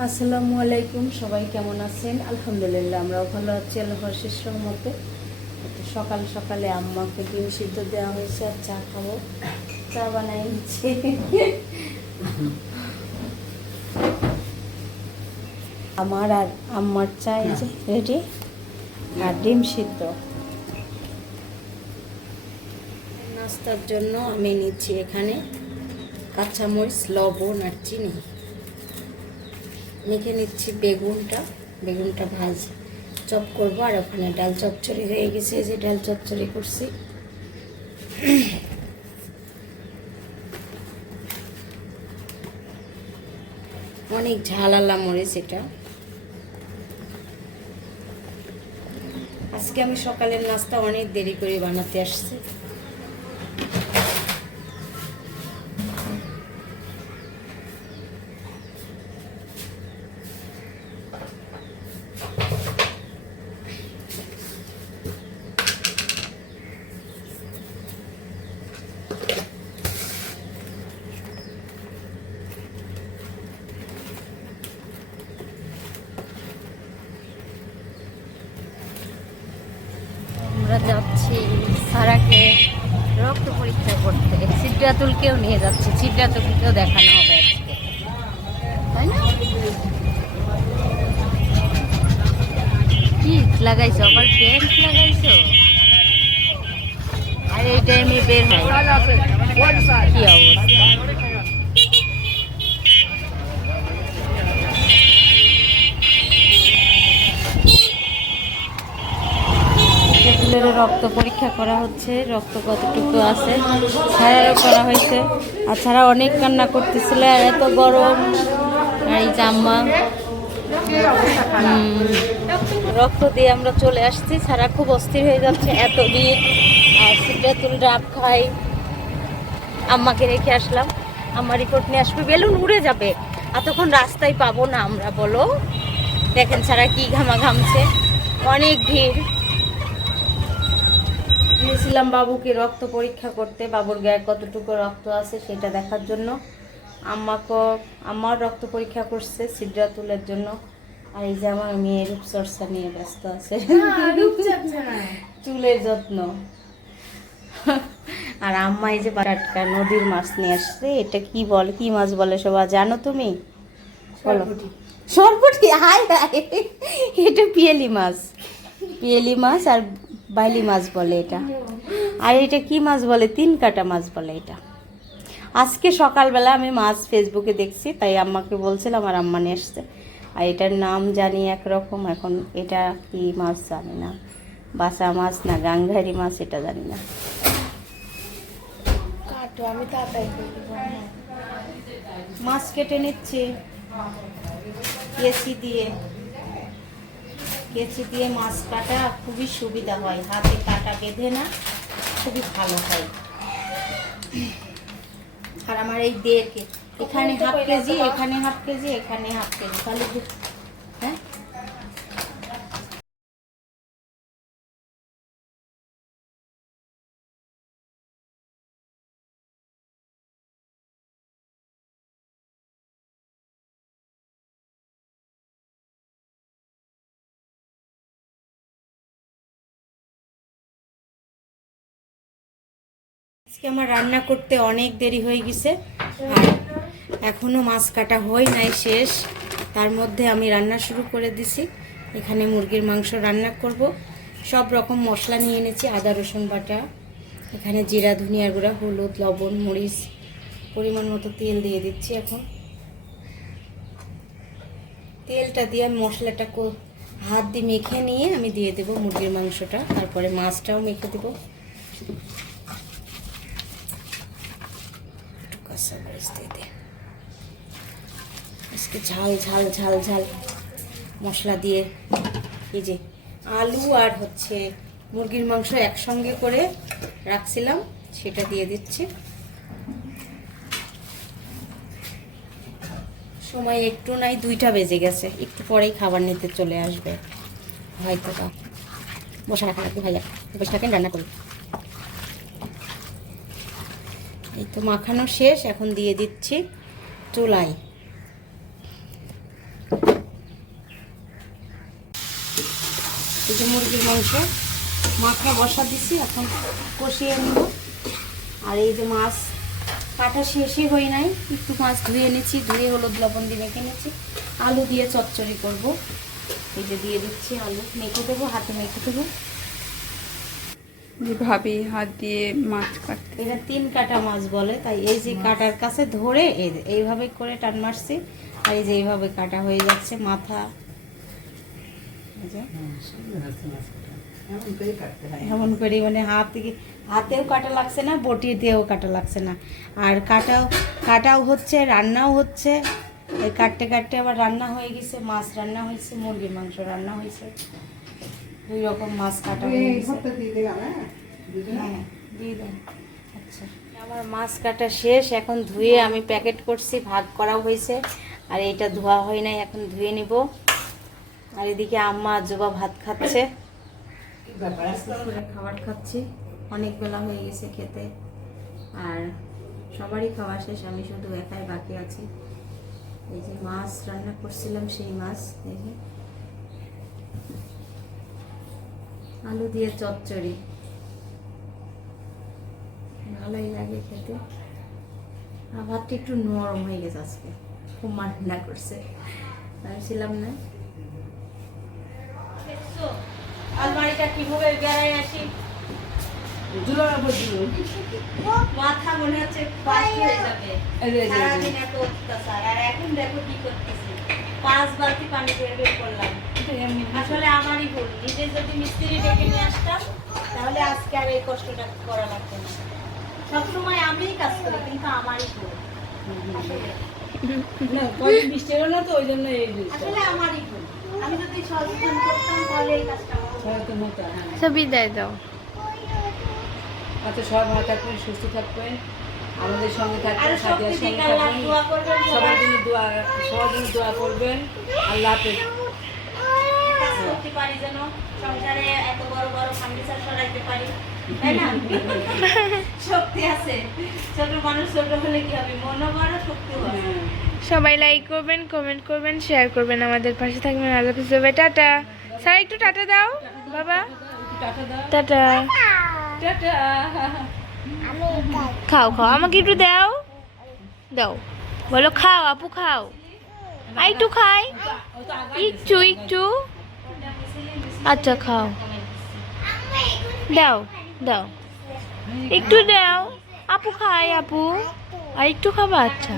আসসালামু আলাইকুম, সবাই কেমন আছেন? আলহামদুলিল্লাহ, আমরাও ভালো আছি, আল্লাহর শেষের মতে সকাল সকালে আম্মাকে ডিম সিদ্ধ দেওয়া হয়েছে আর চা খাব। চা বানাই নিচ্ছি। আমার আর আম্মার চা রেডি আর ডিম সিদ্ধ। নাস্তার জন্য আমি নিচ্ছি এখানে কাঁচামরিচ, লবণ আর চিনি। মেখে নিচ্ছি বেগুনটা বেগুনটা ভাজ চপ করব, আর ওখানে ডাল চচ্চড়ি হয়ে গেছে যে ডাল চচ্চড়ি করছি। অনেক ঝাল আলা মরিচ এটা। আজকে আমি সকালের নাস্তা অনেক দেরি করে বানাতে আসছি। যাচ্ছি সারাকে রক্ত পরীক্ষা করতে। সিদ্ধাতুলকেও নিয়ে যাচ্ছি সিদ্ধাতুলকেও দেখানো হবে আজকে। তাই না? কি লাগাইছো? আবার প্যান্ট লাগাইছো? আর এই টাইমে বের হয় কি অবস্থা? রক্ত পরীক্ষা করা হচ্ছে, রক্ত কতটুকু আছে ছাড়ারও করা হয়েছে। আর ছাড়া অনেক কান্না করতেছিল, আর এত গরম। এই জাম্মা রক্ত দিয়ে আমরা চলে আসছি। ছাড়া খুব অস্থির হয়ে যাচ্ছে এত ভিড় আর সিদ্ধাতুল ডাব খাই। আম্মাকে রেখে আসলাম। আমার রিপোর্ট নিয়ে আসবে, বেলুন উড়ে যাবে। এতক্ষণ রাস্তায় পাবো না আমরা, বলো। দেখেন ছাড়া কি ঘামা ঘামছে অনেক ভিড়। গিয়েছিলাম বাবুকে রক্ত পরীক্ষা করতে। বাবুর গায়ে কতটুকু রক্ত আছে সেটা দেখার জন্য। আম্মাকে আমার রক্ত পরীক্ষা করছে সিদ্ধাতুলের জন্য। আর এই যে আমার মেয়ে রূপচর্চা নিয়ে ব্যস্ত আছে। চুলের যত্ন। আর আম্মা এই যে টাটকা নদীর মাছ নিয়ে আসছে এটা কি বল কি মাছ বলে সবাই জানো তুমি? বলো। সরপুটি? হায় হায়। এটা পিয়েলি মাছ। পিয়েলি মাছ আর বাইলি মাছ বলে এটা। আর এটা কি মাছ বলে? তিন কাটা মাছ বলে এটা। আজকে সকালবেলা আমি মাছ ফেসবুকে দেখছি তাই আম্মাকে বলছিলাম আর আম্মা নিয়ে এসছে আর এটার নাম জানি একরকম এখন এটা কি মাছ জানি না। বাসা মাছ না গাঙ্গারি মাছ এটা জানি না। মাছ কেটে নিচ্ছি। কেচি দিয়ে। কেচি দিয়ে মাছ কাটা খুবই সুবিধা হয়। হাতে কাটা বেঁধে না খুবই ভালো হয়। আর আমার এই দেড় কে এখানে হাফ কেজি এখানে হাফ কেজি এখানে হাফ কেজি। তাহলে হ্যাঁ? আজকে আমার রান্না করতে অনেক দেরি হয়ে গেছে। আর এখনও মাছ কাটা হয় নাই শেষ। তার মধ্যে আমি রান্না শুরু করে দিছি। এখানে মুরগির মাংস রান্না করব। সব রকম মশলা নিয়ে এনেছি, আদা, রসুন বাটা। এখানে জিরা, ধনিয়া গুঁড়া, হলুদ, লবণ, মরিচ, পরিমাণ মতো তেল দিয়ে দিচ্ছি এখন। তেলটা দিয়ে আমি মশলাটা হাত দিয়ে মেখে নিয়ে আমি দিয়ে দেবো মুরগির মাংসটা। তারপরে মাছটাও মেখে দেবো। কাঁচা মরিচ আজকে ঝাল ঝাল ঝাল ঝাল মশলা দিয়ে এই যে আলু আর হচ্ছে মুরগির মাংস একসঙ্গে করে রাখছিলাম, সেটা দিয়ে দিচ্ছি। সময় একটু নাই, দুইটা বেজে গেছে। একটু পরেই খাবার নিতে চলে আসবে। হয়তো বা বসে রাখা লাগবে ভাইয়া? বসে থাকেন, রান্না করি এই তো মাখানো শেষ, এখন দিয়ে দিচ্ছি চুলাই। এই যে মুরগির মাংস, মাখা বসা দিছি, এখন কষিয়ে নেব। আর এই যে মাছ কাটা শেষই হই নাই, একটু মাছ ধুয়ে এনেছি ধুয়ে হলুদ লবণ দিয়ে মেখে নিয়েছি আলু দিয়ে চচ্চড়ি করব। এই যে দিয়ে দিচ্ছি আলু, মেখে দেবো, হাতে মেখে দেবো। ভাবি হাত দিয়ে মাছ কাটতে। এটা তিন কাটা মাছ বলে তাই এই যে কাটার কাছে ধরে এই এইভাবে করে টান মারছি আর এই যে এইভাবে কাটা হয়ে যাচ্ছে মাথা। এমন করে মানে হাত হাতেও কাটা লাগছে না বটি দিয়েও কাটা লাগছে না। আর কাটাও কাটাও হচ্ছে রান্নাও হচ্ছে। এই কাটতে কাটতে আবার রান্না হয়ে গেছে মাছ রান্না হয়েছে মুরগির মাংস রান্না হয়েছে। দুই রকম মাছ কাটা হয়ে হ্যাঁ? দিয়ে দেন। আচ্ছা। আমার মাছ কাটা শেষ এখন ধুয়ে আমি প্যাকেট করছি ভাগ করাও হয়েছে আর এটা ধোয়া হয় নাই এখন ধুয়ে নিব। আর এদিকে আম্মা জোবা ভাত খাচ্ছে। খাবার খাচ্ছি অনেক বেলা হয়ে গেছে খেতে। আর সবারই খাওয়া শেষ আমি শুধু একাই বাকি আছি। এই যে মাছ রান্না করছিলাম সেই মাছ যে। আলু দিয়ে চচ্চড়ি। ভালোই লাগে খেতে। আর ভাতটা একটু নরম হয়ে গেছে আজকে। খুব রান্না করছে। ছিলাম না। আলমারিটা কীভাবে বেড়ায় আসি? মাথা মনে হচ্ছে আর এখন দেখো কি করতেছি। পাঁচ বালতি পানি বের করলাম। আসলে আমারই ভুল। নিজে যদি মিস্ত্রি ডেকে নিয়ে আসতাম তাহলে আজকে আর এই কষ্টটা করা লাগতো না। সবসময় আমিই কাজ করি কিন্তু আমারই ভুল। আসলে। আসলে আমারই ভুল। আমি যদি সচেতন করতাম তাহলে এই কাজটা আমার হতো না। আচ্ছা বিদায় দাও। আচ্ছা সব ভালো থাকবেন সুস্থ থাকবেন। আমাদের সঙ্গে থাকবেন সাথে সঙ্গে থাকবেন। সবার জন্য দোয়া সবার জন্য দোয়া করবেন। আল্লাহ হাফেজ। করতে পারি যেন সংসারে এত বড় বড় ফার্নিচার সরাইতে পারি তাই না? শক্তি আছে। ছোট মানুষ ছোট হলে কি হবে? মনও বড় শক্তি বড় সবাই লাইক করবেন কমেন্ট করবেন শেয়ার করবেন আমাদের পাশে থাকবেন। আল্লাহ হাফিজ টাটা। স্যার একটু টাটা দাও বাবা। টাটা। টাটা। খাও খাও। আমাকে একটু দাও। দাও। বলো খাও আপু খাও। একটু খাই। একটু একটু। আচ্ছা খাও। দাও দাও। একটু দাও। আপু খাই আপু। আর একটু খাবা আচ্ছা।